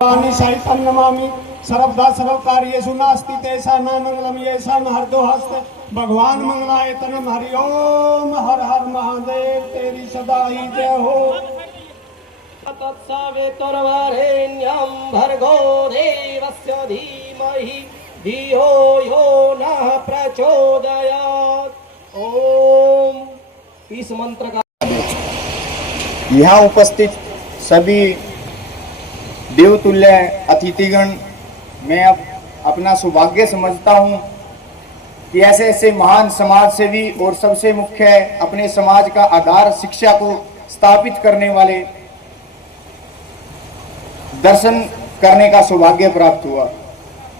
साहित्यं नमामि सर्वदा सर्वकार्येषु नास्ति तेषां न मंगलम येषां हरदो हस्ते भगवान मंगलाय तनम हरि ओम हर हर महादेव तेरी सदा ही जय हो। तत्सवितुर्वरेण्यं भर्गो देवस्य धीमहि धियो यो नः प्रचोदयात्। ओम इस मंत्र का यहाँ उपस्थित सभी देवतुल्य अतिथिगण, मैं अब अपना सौभाग्य समझता हूँ कि ऐसे ऐसे महान समाज सेवी और सबसे मुख्य अपने समाज का आधार शिक्षा को स्थापित करने वाले दर्शन करने का सौभाग्य प्राप्त हुआ।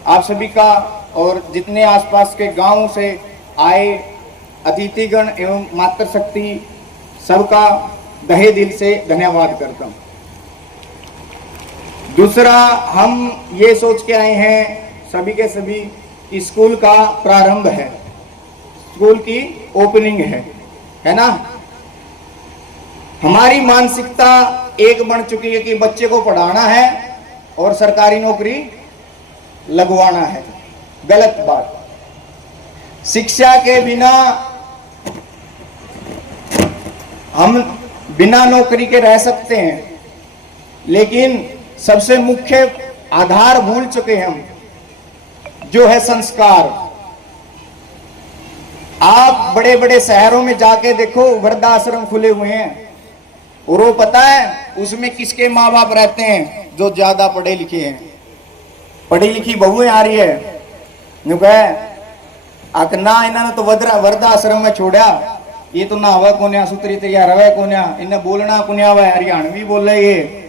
आप सभी का और जितने आसपास के गांवों से आए अतिथिगण एवं मातृशक्ति सबका तहे दिल से धन्यवाद करता हूँ। दूसरा, हम ये सोच के आए हैं सभी के सभी कि स्कूल का प्रारंभ है, स्कूल की ओपनिंग है ना। हमारी मानसिकता एक बन चुकी है कि बच्चे को पढ़ाना है और सरकारी नौकरी लगवाना है। गलत बात। शिक्षा के बिना हम बिना नौकरी के रह सकते हैं, लेकिन सबसे मुख्य आधार भूल चुके हम, जो है संस्कार। आप बड़े बड़े शहरों में जाके देखो, वृद्धाश्रम खुले हुए हैं और वो पता है उसमें किसके माँ बाप रहते हैं? जो ज्यादा पढ़े लिखे हैं। पढ़ी लिखी बहुएं आ रही है, ना इन्होंने तो वृद्धाश्रम में छोड़ा, ये तो ना हवा कोन्या सुतरी तैयार हवा कोन्या, इन्हें बोलना कुन्या हुआ हरियाणवी बोल रहे ये।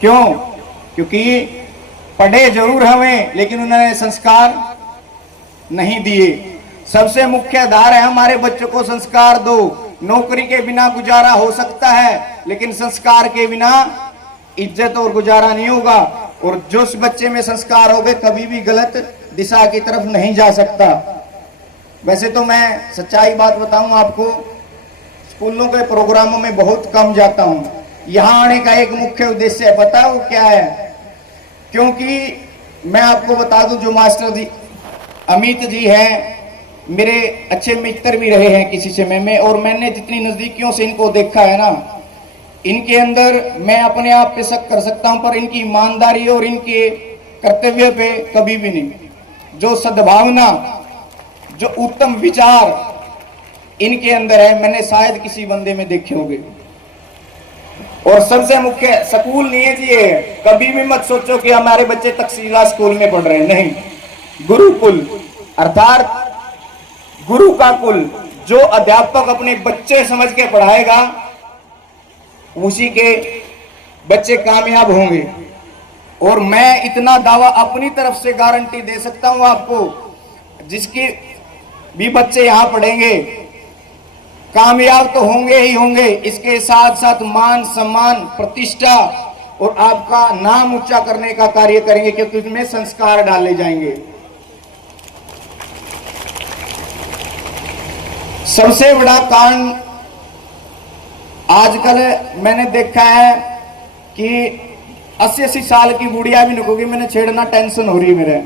क्यों? क्योंकि पढ़े जरूर हमें, लेकिन उन्होंने संस्कार नहीं दिए। सबसे मुख्य आधार है हमारे बच्चों को संस्कार दो। नौकरी के बिना गुजारा हो सकता है, लेकिन संस्कार के बिना इज्जत और गुजारा नहीं होगा। और जो उस बच्चे में संस्कार हो गए, कभी भी गलत दिशा की तरफ नहीं जा सकता। वैसे तो मैं सच्चाई बात बताऊं आपको, स्कूलों के प्रोग्रामों में बहुत कम जाता हूं। यहां आने का एक मुख्य उद्देश्य है, पता है वो क्या है? क्योंकि मैं आपको बता दूं, जो मास्टर जी अमित जी हैं, मेरे अच्छे मित्र भी रहे हैं किसी समय में, और मैंने जितनी नजदीकियों से इनको देखा है ना, इनके अंदर मैं अपने आप पे शक कर सकता हूं, पर इनकी ईमानदारी और इनके कर्तव्य पे कभी भी नहीं। जो सद्भावना, जो उत्तम विचार इनके अंदर है, मैंने शायद किसी बंदे में देखे होंगे। और सबसे मुख्य, स्कूल नहीं है जी ये। कभी भी मत सोचो कि हमारे बच्चे तकसीला स्कूल में पढ़ रहे हैं, नहीं। गुरुकुल अर्थात गुरु का कुल। जो अध्यापक अपने बच्चे समझ के पढ़ाएगा, उसी के बच्चे कामयाब होंगे। और मैं इतना दावा अपनी तरफ से गारंटी दे सकता हूं आपको, जिसके भी बच्चे यहां पढ़ेंगे कामयाब तो होंगे ही होंगे, इसके साथ साथ मान सम्मान, प्रतिष्ठा और आपका नाम ऊंचा करने का कार्य करेंगे, क्योंकि उसमें संस्कार डाले जाएंगे। सबसे बड़ा कारण आजकल मैंने देखा है कि 80-80 साल की बुढ़िया भी निकोगी, मैंने छेड़ना टेंशन हो रही है मेरे।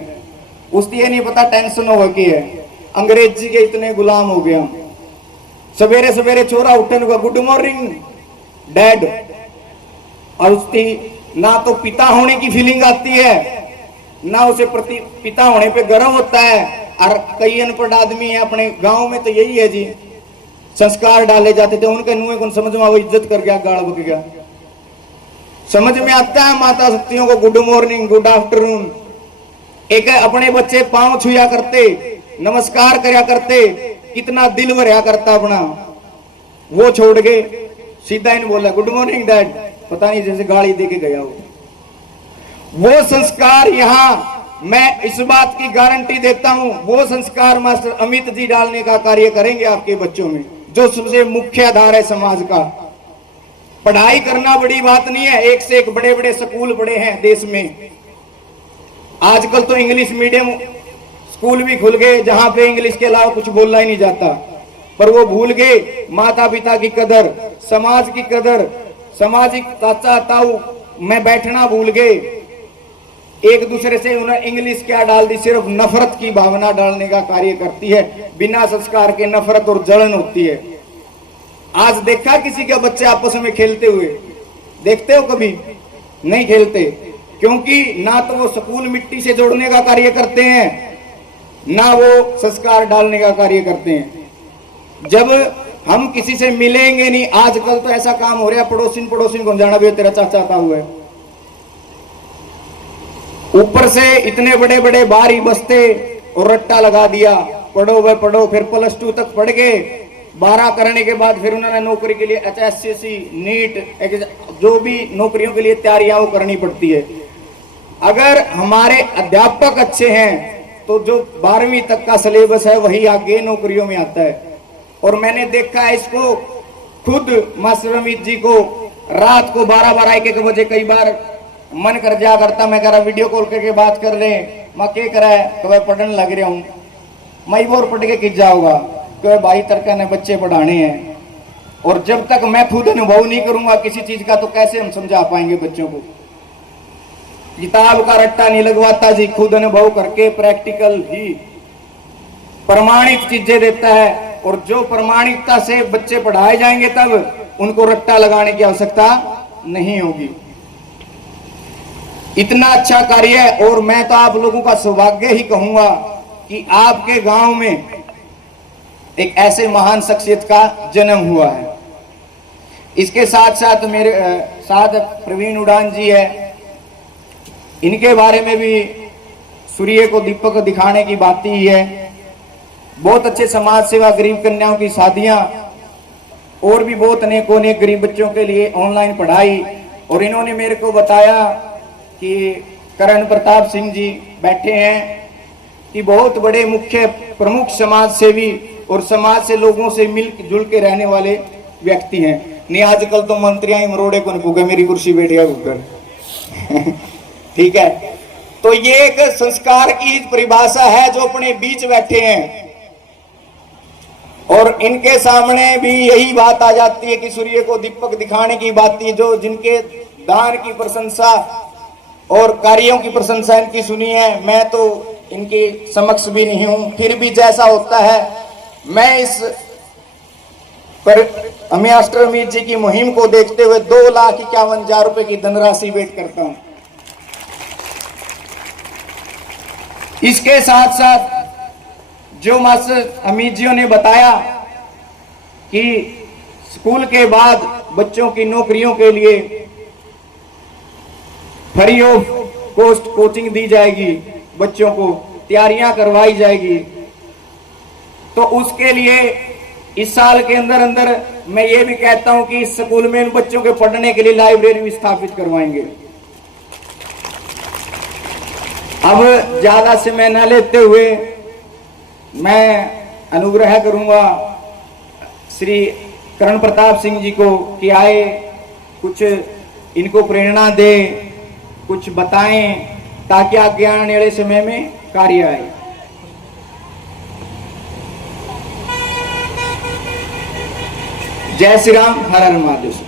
उसकी ये नहीं पता टेंशन हो की है। अंग्रेजी के इतने गुलाम हो गए हम। सवेरे सवेरे चोरा उठने का गुड मॉर्निंग डैड, और उसकी ना तो पिता होने की फीलिंग आती है, ना उसे प्रति पिता होने पे गर्व होता है। और कई अनपढ़ आदमी है अपने गांव में, तो यही है जी, संस्कार डाले जाते थे उनके नुए को समझ में वो इज्जत कर गया, गाड़ बक गया। समझ में आता है माता शक्तियों को गुड मॉर्निंग, गुड आफ्टरनून। एक अपने बच्चे पांव छुया करते, नमस्कार करया करते, कितना दिल भरया करता अपना। वो छोड़ के सीधा इन बोला गुड मॉर्निंग डैड, पता नहीं जैसे गाली दे के गया वो संस्कार यहाँ मैं इस बात की गारंटी देता हूं, वो संस्कार मास्टर अमित जी डालने का कार्य करेंगे आपके बच्चों में, जो सबसे मुख्य आधार है समाज का। पढ़ाई करना बड़ी बात नहीं है, एक से एक बड़े बड़े स्कूल बड़े हैं देश में। आजकल तो इंग्लिश मीडियम स्कूल भी खुल गए, जहां पे इंग्लिश के अलावा कुछ बोलना ही नहीं जाता। पर वो भूल गए माता पिता की कदर, समाज की कदर, सामाजिक चाचा ताऊ में बैठना भूल गए, एक दूसरे से उन्हें इंग्लिश क्या डाल दी, सिर्फ नफरत की भावना डालने का कार्य करती है। बिना संस्कार के नफरत और जलन होती है। आज देखा किसी के बच्चे आपस में खेलते हुए? देखते हो कभी? नहीं खेलते, क्योंकि ना तो वो स्कूल मिट्टी से जोड़ने का कार्य करते हैं, ना वो संस्कार डालने का कार्य करते हैं। जब हम किसी से मिलेंगे नहीं, आजकल तो ऐसा काम हो रहा है, पड़ोसी को जाना भी तेरा चाचा आता हुआ है, ऊपर से इतने बड़े बड़े बाहरी बस्ते और रट्टा लगा दिया, पढ़ो वे पढ़ो। फिर +2 तक पढ़ गए, 12 करने के बाद फिर उन्होंने नौकरी के लिए HSCC, नीट, जो भी नौकरियों के लिए तैयारियां वो करनी पड़ती है। अगर हमारे अध्यापक अच्छे हैं तो जो 12वीं तक का सिलेबस है वही आगे नौकरियों में आता है। और मैंने देखा है इसको खुद मास्टर अमित जी को रात को 12-12, 1-1 बजे कई बार मन कर जा करता, मैं कह रहा वीडियो कॉल करके बात कर ले, मैं क्या करा है तो मैं पढ़ने लग रहा हूँ, मैं बोर पढ़ के खिंच जाऊंगा कि भाई तरका ने बच्चे पढ़ाने हैं। और जब तक मैं खुद अनुभव नहीं करूंगा किसी चीज का तो कैसे हम समझा पाएंगे बच्चों को? किताब का रट्टा नहीं लगवाता जी, खुद अनुभव करके प्रैक्टिकल ही प्रमाणित चीजें देता है। और जो प्रमाणिकता से बच्चे पढ़ाए जाएंगे तब उनको रट्टा लगाने की आवश्यकता नहीं होगी। इतना अच्छा कार्य है। और मैं तो आप लोगों का सौभाग्य ही कहूंगा कि आपके गांव में एक ऐसे महान शख्सियत का जन्म हुआ है। इसके साथ साथ मेरे साथ प्रवीण उड़ान जी है, इनके बारे में भी सूर्य को दीपक दिखाने की बात ही है। बहुत अच्छे समाज सेवा, गरीब कन्याओं की शादियां और भी बहुत अनेकों अनेक गरीब बच्चों के लिए ऑनलाइन पढ़ाई। और इन्होंने मेरे को बताया कि करण प्रताप सिंह जी बैठे हैं कि बहुत बड़े मुख्य प्रमुख समाज सेवी और समाज से लोगों से मिल जुल के रहने वाले व्यक्ति हैं। नहीं आजकल तो मंत्रियां ही मरोड़े को नहीं, मेरी कुर्सी बैठ गया ऊपर ठीक है। तो ये एक संस्कार की परिभाषा है जो अपने बीच बैठे हैं। और इनके सामने भी यही बात आ जाती है कि सूर्य को दीपक दिखाने की बात थी। जो जिनके दान की प्रशंसा और कार्यों की प्रशंसा इनकी सुनी है, मैं तो इनके समक्ष भी नहीं हूं, फिर भी जैसा होता है मैं इस पर मास्टर अमित जी की मुहिम को देखते हुए 2,51,000 रुपए की धनराशि भेंट करता हूं। इसके साथ साथ जो मास्टर अमित जी ने बताया कि स्कूल के बाद बच्चों की नौकरियों के लिए फ्री ऑफ कॉस्ट कोचिंग दी जाएगी, बच्चों को तैयारियां करवाई जाएगी, तो उसके लिए इस साल के अंदर अंदर मैं ये भी कहता हूं कि इस स्कूल में इन बच्चों के पढ़ने के लिए लाइब्रेरी भी स्थापित करवाएंगे। अब ज्यादा समय न लेते हुए मैं अनुग्रह करूंगा श्री करण प्रताप सिंह जी को कि आए, कुछ इनको प्रेरणा दे, कुछ बताएं ताकि आगे आने वाले समय में कार्य आए। जय श्री राम, हर हर महादेव।